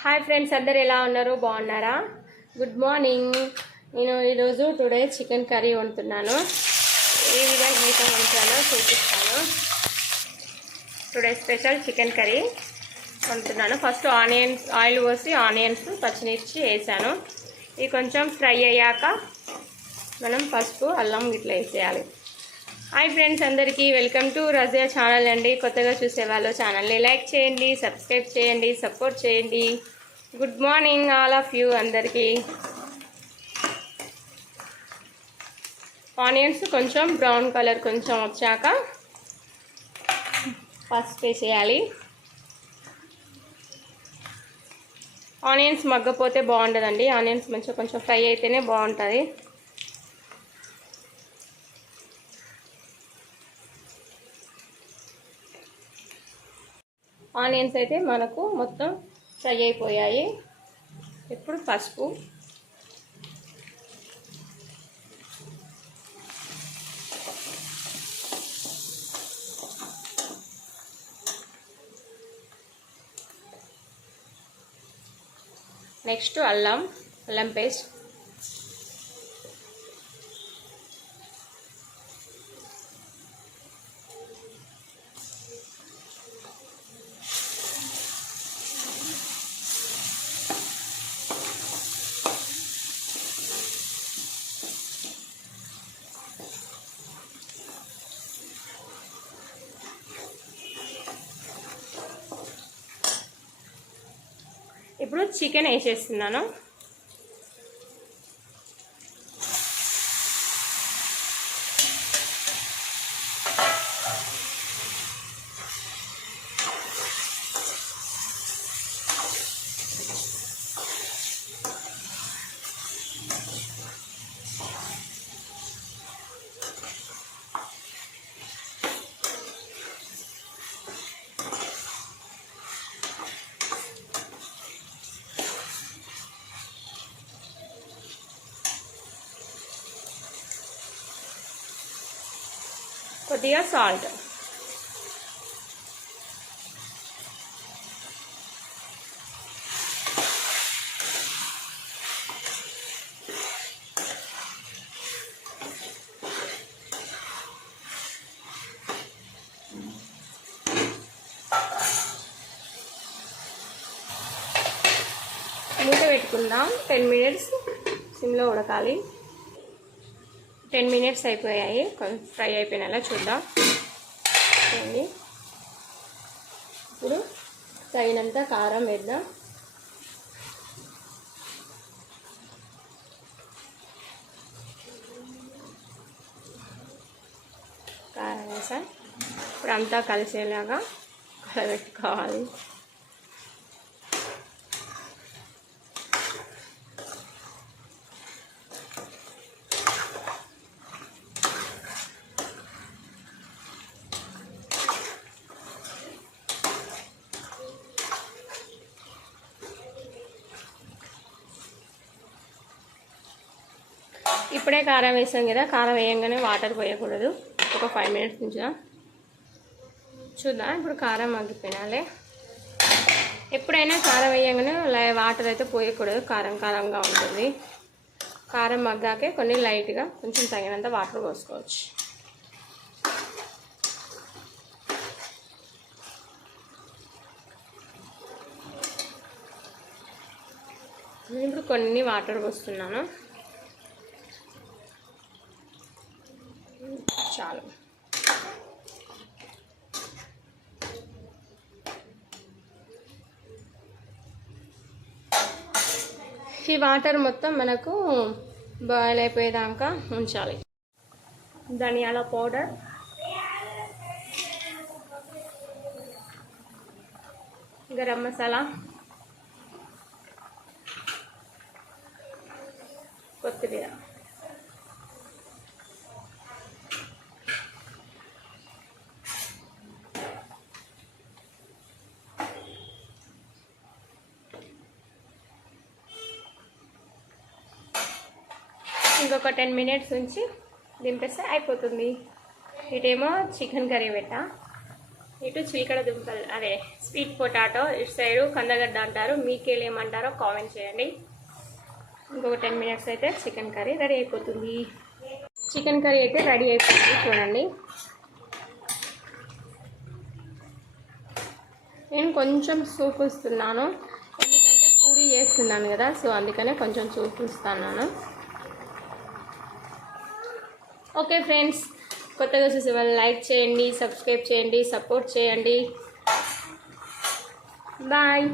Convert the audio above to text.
Hi friends, అందరు ఎలా ఉన్నారు? బాగున్నారా? Good morning. నేను ఈరోజు టుడే చికెన్ కర్రీ వండుతున్నాను. ఏ విధంగా అయితే వండుతానో చూపిస్తాను. టుడే స్పెషల్ చికెన్ కర్రీ వండుతున్నాను. ఫస్ట్ ఆయిల్ పోసి ఆనియన్స్ పచ్చిమిర్చి వేసాను. ఇవి కొంచెం ఫ్రై అయ్యాక మనం పసుపు అల్లం గిట్ల వేసేయాలి. హాయ్ ఫ్రెండ్స్, అందరికీ వెల్కమ్ టు రజియా ఛానల్ అండి. కొత్తగా చూసేవాళ్ళు ఛానల్ని లైక్ చేయండి, సబ్స్క్రైబ్ చేయండి, సపోర్ట్ చేయండి. Good morning all of you అందరికీ. ఆనియన్స్ కొంచెం బ్రౌన్ కలర్ కొంచెం వచ్చాక పసుపు వేసేయాలి. ఆనియన్స్ మగ్గపోతే బాగుండదండి. ఆనియన్స్ మంచిగా కొంచెం ఫ్రై అయితేనే బాగుంటుంది. ఆనియన్స్ అయితే మనకు మొత్తం ఫ్రై అయిపోయాయి. ఇప్పుడు పసుపు, నెక్స్ట్ అల్లం పేస్ట్, ఇప్పుడు చికెన్ వేసేస్తున్నాను. కొద్దిగా సాల్ట్, మూత పెట్టుకుందాం. 10 మినిట్స్ సిమ్లో ఉడకాలి. 10 మినిట్స్ అయిపోయాయి. కొంచెం ఫ్రై అయిపోయినలా చూద్దాం. ఇప్పుడు తగినంత కారం వేద్దాం. కారం వేసా. ఇప్పుడు అంతా కలిసేలాగా కలబెట్టుకోవాలి. ఇప్పుడే కారం వేసాం కదా, కారం వేయంగానే వాటర్ పోయకూడదు. ఒక 5 మినిట్స్ ఉంచుదాం. చూద్దాం. ఇప్పుడు కారం మగ్గిపోయినాలే. ఎప్పుడైనా కారం వేయంగానే వాటర్ అయితే పోయకూడదు, కారం కారంగా ఉంటుంది. కారం మగ్గాకే కొన్ని లైట్గా కొంచెం తగినంత వాటర్ పోసుకోవచ్చు. ఇప్పుడు కొన్ని వాటర్ పోస్తున్నాను. చాలు. ఈ వాటర్ మొత్తం మనకు బాయిల్ అయిపోయేదాకా ఉంచాలి. ధనియాల పౌడర్, గరం మసాలా, కొత్తిమీర, ఇంకొక 10 మినిట్స్ ఉంచి దింపేస్తే అయిపోతుంది. ఇటేమో చికెన్ కర్రీ పెట్టా. ఇటు చిలకడ దుంపలు అదే స్వీట్ పొటాటో, ఇటు సైడు కందగడ్డ అంటారు, మీకేళ్ళు ఏమంటారో కామెంట్ చేయండి. ఇంకొక 10 మినిట్స్ అయితే చికెన్ కర్రీ రెడీ అయిపోతుంది. చికెన్ కర్రీ అయితే రెడీ అయిపోతుంది చూడండి. నేను కొంచెం సూప్ ఇస్తున్నాను, ఎందుకంటే పూరి చేస్తున్నాను కదా, సో అందుకనే కొంచెం సూప్ ఇస్తున్నాను. ఓకే ఫ్రెండ్స్, కొత్తగా చూసే వాళ్ళు లైక్ చేయండి, సబ్స్క్రైబ్ చేయండి, సపోర్ట్ చేయండి. బాయ్.